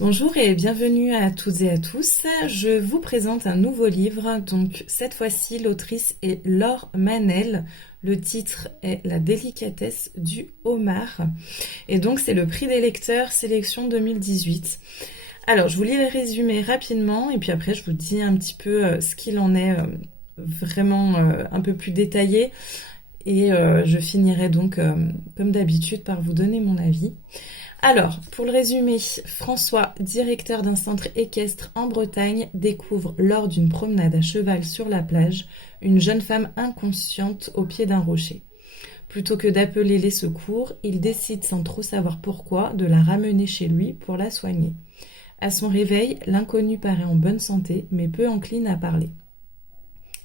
Bonjour et bienvenue à toutes et à tous. Je vous présente un nouveau livre. Donc cette fois-ci, l'autrice est Laure Manel. Le titre est La délicatesse du homard. Et donc c'est le prix des lecteurs sélection 2018. Alors je vous lis le résumé rapidement et puis après je vous dis un petit peu ce qu'il en est vraiment un peu plus détaillé. Et je finirai donc comme d'habitude par vous donner mon avis. Alors, pour le résumé, François, directeur d'un centre équestre en Bretagne, découvre lors d'une promenade à cheval sur la plage une jeune femme inconsciente au pied d'un rocher. Plutôt que d'appeler les secours, il décide sans trop savoir pourquoi de la ramener chez lui pour la soigner. À son réveil, l'inconnue paraît en bonne santé, mais peu encline à parler.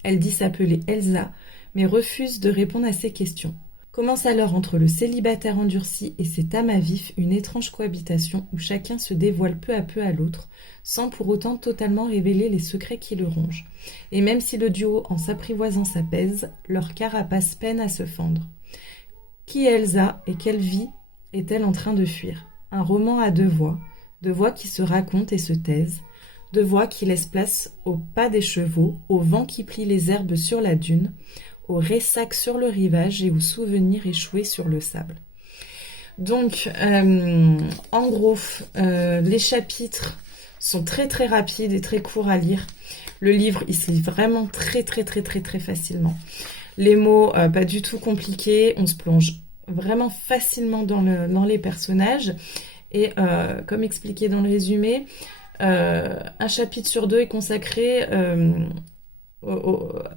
Elle dit s'appeler Elsa, mais refuse de répondre à ses questions. Commence alors entre le célibataire endurci et cet âme à vif une étrange cohabitation où chacun se dévoile peu à peu à l'autre, sans pour autant totalement révéler les secrets qui le rongent. Et même si le duo, en s'apprivoisant, s'apaise, leur carapace peine à se fendre. Qui est Elsa et quelle vie est-elle en train de fuir? Un roman à deux voix qui se racontent et se taisent, deux voix qui laissent place au pas des chevaux, au vent qui plie les herbes sur la dune, aux ressacs sur le rivage et aux souvenirs échoués sur le sable. Donc, en gros, les chapitres sont très très rapides et très courts à lire. Le livre, il se lit vraiment très très très très très facilement. Les mots, pas du tout compliqués, on se plonge vraiment facilement dans les personnages. Et comme expliqué dans le résumé, un chapitre sur deux est consacré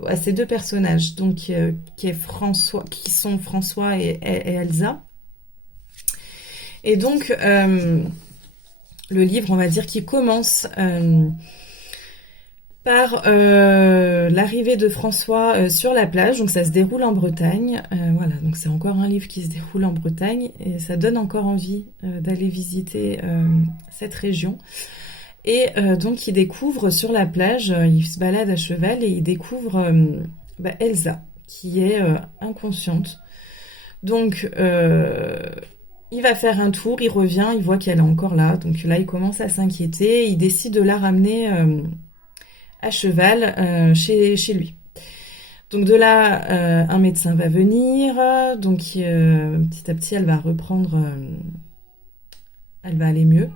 à ces deux personnages, donc qui sont François et Elsa. Et donc le livre, on va dire, qui commence par l'arrivée de François sur la plage. Donc ça se déroule en Bretagne. Voilà, donc c'est encore un livre qui se déroule en Bretagne et ça donne encore envie d'aller visiter cette région. Et donc il découvre sur la plage, il se balade à cheval et il découvre Elsa, qui est inconsciente. Donc il va faire un tour, il revient, il voit qu'elle est encore là. Donc là il commence à s'inquiéter, il décide de la ramener à cheval chez lui. Donc de là, un médecin va venir, donc petit à petit elle va reprendre, elle va aller mieux.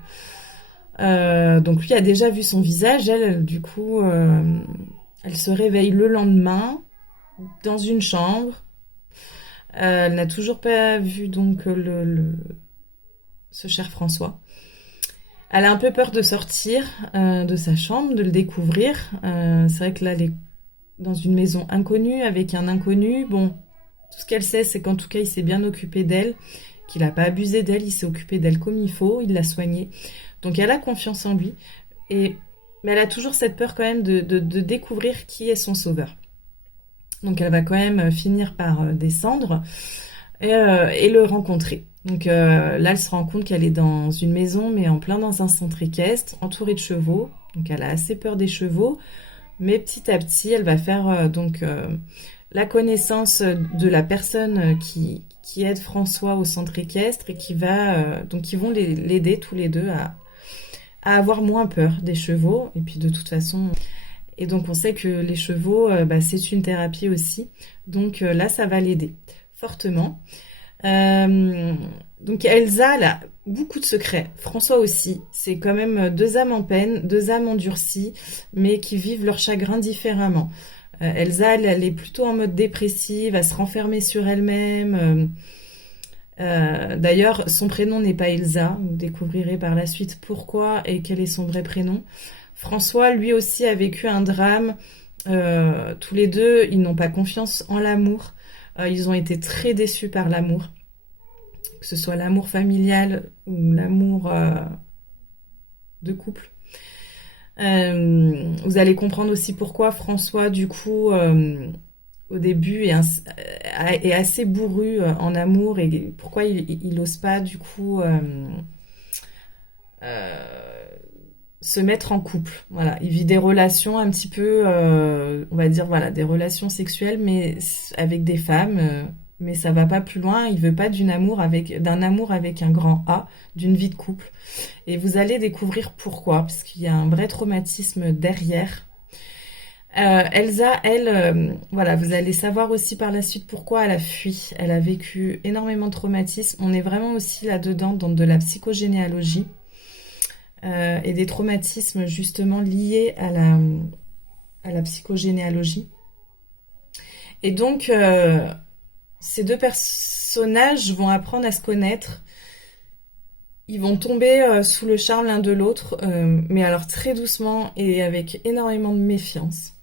Donc lui a déjà vu son visage, elle du coup elle se réveille le lendemain dans une chambre. Elle n'a toujours pas vu donc ce cher François. Elle a un peu peur de sortir de sa chambre, de le découvrir. C'est vrai que là elle est dans une maison inconnue avec un inconnu. Bon, tout ce qu'elle sait, c'est qu'en tout cas il s'est bien occupé d'elle, qu'il n'a pas abusé d'elle, il s'est occupé d'elle comme il faut, il l'a soignée. Donc elle a confiance en lui, mais elle a toujours cette peur quand même de découvrir qui est son sauveur. Donc elle va quand même finir par descendre et le rencontrer. Donc là elle se rend compte qu'elle est dans une maison, mais en plein dans un centre équestre, entourée de chevaux. Donc elle a assez peur des chevaux, mais petit à petit elle va faire la connaissance de la personne qui aide François au centre équestre et qui va donc ils vont l'aider tous les deux à avoir moins peur des chevaux. Et puis de toute façon, et donc on sait que les chevaux, c'est une thérapie aussi. Donc là, ça va l'aider fortement. Donc Elsa, elle a beaucoup de secrets. François aussi. C'est quand même deux âmes en peine, deux âmes endurcies, mais qui vivent leur chagrin différemment. Elsa, elle est plutôt en mode dépressive, à se renfermer sur elle-même. D'ailleurs, son prénom n'est pas Elsa. Vous découvrirez par la suite pourquoi et quel est son vrai prénom. François, lui aussi, a vécu un drame. Tous les deux, ils n'ont pas confiance en l'amour. Ils ont été très déçus par l'amour. Que ce soit l'amour familial ou l'amour de couple. Vous allez comprendre aussi pourquoi François, du coup, au début, est assez bourru en amour et pourquoi il n'ose pas, du coup, se mettre en couple. Voilà, il vit des relations un petit peu, on va dire, voilà, des relations sexuelles, mais avec des femmes. mais ça va pas plus loin. Il veut pas d'un amour avec un grand A, d'une vie de couple. Et vous allez découvrir pourquoi, parce qu'il y a un vrai traumatisme derrière. Elsa, elle, voilà, vous allez savoir aussi par la suite pourquoi elle a fui. Elle a vécu énormément de traumatismes. On est vraiment aussi là-dedans dans de la psychogénéalogie et des traumatismes justement liés à la psychogénéalogie. Et donc, ces deux personnages vont apprendre à se connaître. Ils vont tomber sous le charme l'un de l'autre, mais alors très doucement et avec énormément de méfiance.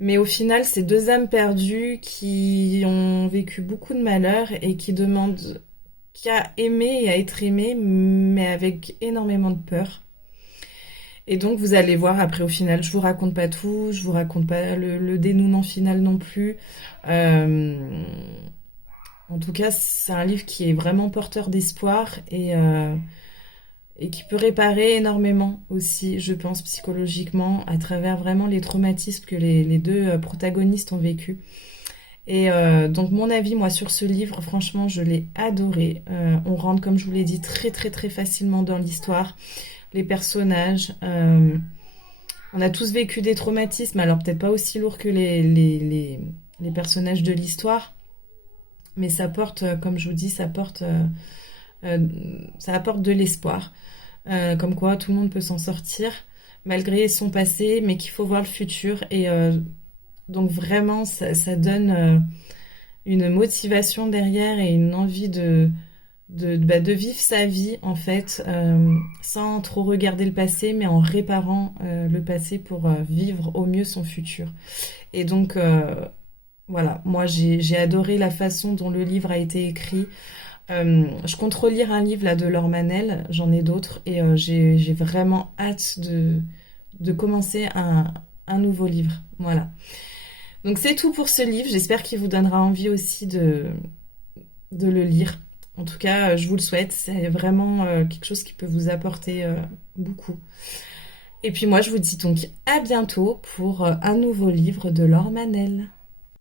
Mais au final, c'est deux âmes perdues qui ont vécu beaucoup de malheurs et qui demandent qu'à aimer et à être aimées, mais avec énormément de peur. Et donc vous allez voir après au final, je vous raconte pas tout, je vous raconte pas le dénouement final non plus. Euh, En tout cas, c'est un livre qui est vraiment porteur d'espoir et qui peut réparer énormément aussi, je pense, psychologiquement, à travers vraiment les traumatismes que les deux protagonistes ont vécu. Et donc mon avis, moi, sur ce livre, franchement, je l'ai adoré. On rentre, comme je vous l'ai dit, très très très facilement dans l'histoire, les personnages. On a tous vécu des traumatismes, alors peut-être pas aussi lourds que les personnages de l'histoire, mais ça porte, comme je vous dis, euh, ça apporte de l'espoir. Comme quoi tout le monde peut s'en sortir malgré son passé, mais qu'il faut voir le futur. Et donc vraiment, ça donne une motivation derrière et une envie de vivre sa vie en fait, sans trop regarder le passé, mais en réparant le passé pour vivre au mieux son futur. Et donc voilà, moi j'ai adoré la façon dont le livre a été écrit. Je compte relire un livre là de Laure Manel, j'en ai d'autres et j'ai vraiment hâte de commencer un nouveau livre. Voilà. Donc c'est tout pour ce livre, j'espère qu'il vous donnera envie aussi de le lire. En tout cas, je vous le souhaite, c'est vraiment quelque chose qui peut vous apporter beaucoup. Et puis moi, je vous dis donc à bientôt pour un nouveau livre de Laure Manel.